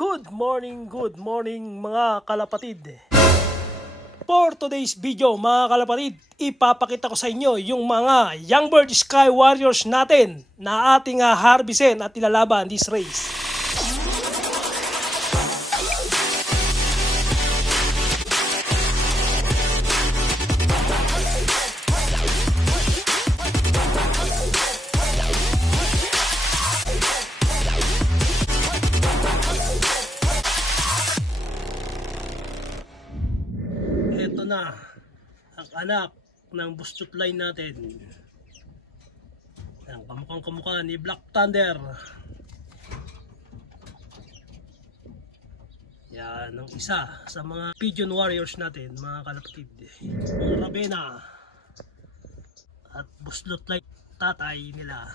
Good morning mga kalapatid. For today's video mga kalapatid, ipapakita ko sa inyo yung mga Youngbird Sky Warriors natin na ating harvestin at ilalaban this race. Ito na ang anak ng bustut line natin. Ang kamukhang ni Black Thunder. Yan ang isa sa mga Pigeon Warriors natin mga kalapatid. Ang Ravenna at bustut line tatay nila.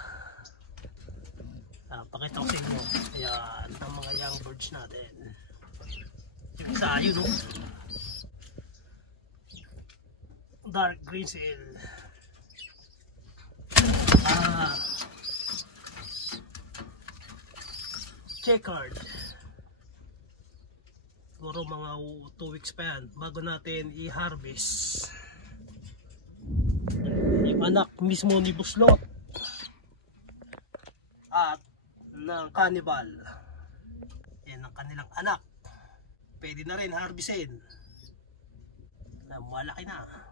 Pakita ko sa inyo. Ayan ang mga young birds natin. Yung isa yun o. Dark green seal. Checkered. Siguro mga 2 weeks pa yan bago natin i-harvest. Yung anak mismo ni Buslot at ng Cannibal. Yan ang kanilang anak. Pwede na rin harvestin. Malaki na.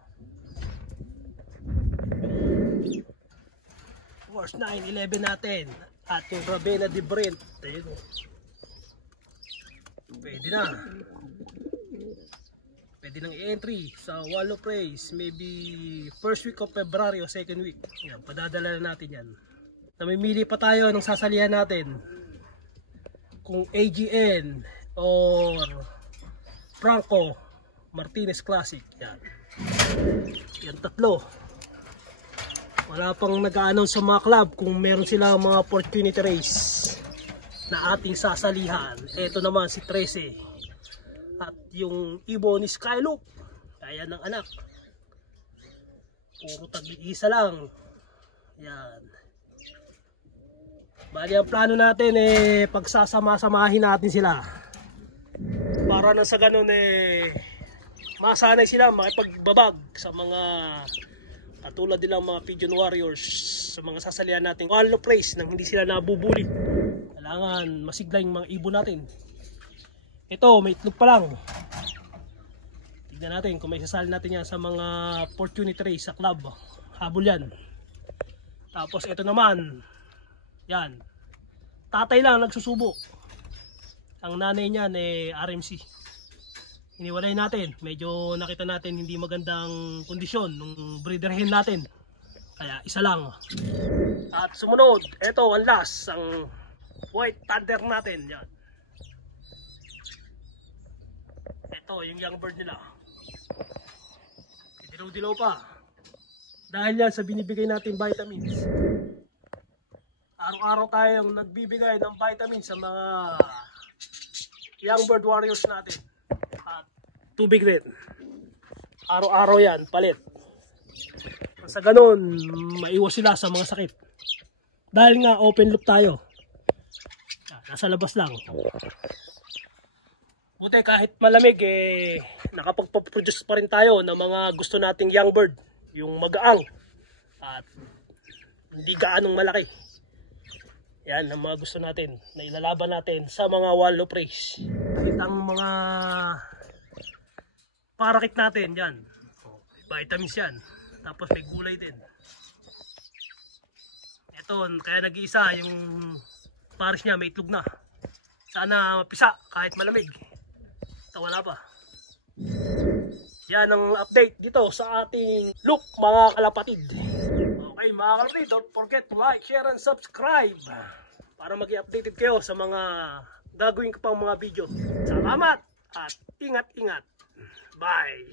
Course 9-11 natin at yung Ravenna de Brent. Ayun. Pwede na. Pwede nang i-entry sa Wall of Praise maybe first week of February o second week. Yan, padadala na natin yan. Namimili pa tayo ng sasalihan natin kung AGN or Franco Martinez Classic. Yan. Yan tatlo. Wala pang nag-a-announce sa mga club kung meron sila mga opportunity race na ating sasalihan. Ito naman si 13 at yung Ibo ni Skyloop. Ayan ang anak. Puro tag-iisa lang. Yan. Bali ang plano natin pagsasama-samahin natin sila. Para na sa ganun masanay sila makipagbabag sa mga katulad nilang mga Pigeon Warriors sa mga sasalihan natin Wall of Praise nang hindi sila nabubuli. Kailangan masigla yung mga ibon natin. Ito may itlog pa lang. Tignan natin kung may sasali natin yan sa mga opportunity race sa club. Habol yan. Tapos ito naman yan, tatay lang nagsusubo. Ang nanay niyan RMC. Iniwalay natin, medyo nakita natin hindi magandang kondisyon nung breeder hen natin, kaya isa lang. At sumunod, ito ang last, ang White Thunder natin. Yan. Ito yung young bird nila, dilaw-dilaw pa dahil yan sa binibigay natin vitamins. Araw-araw tayong nagbibigay ng vitamins sa mga young bird warriors natin. At tubig din. Araw-araw yan, palit. Sa ganun, maiwas sila sa mga sakit. Dahil nga open loop tayo. Nasa labas lang. Buti kahit malamig, nakapagpaproduce pa rin tayo ng mga gusto nating young bird. Yung magaang. At hindi gaanong malaki. Yan ang mga gusto natin na ilalaban natin sa mga Wall of Praise. Kahit ang mga parakit natin yan, vitamins yan, tapos may gulay din. Ito kaya nag-iisa yung pares niya, may itlog na. Sana mapisa kahit malamig. Ito wala pa. Yan ang update dito sa ating look mga kalapatid. Okay mga kalapatid, don't forget to like, share and subscribe para mag-i-updated kayo sa mga gagawin ko pang mga video. Salamat at ingat-ingat. Bye!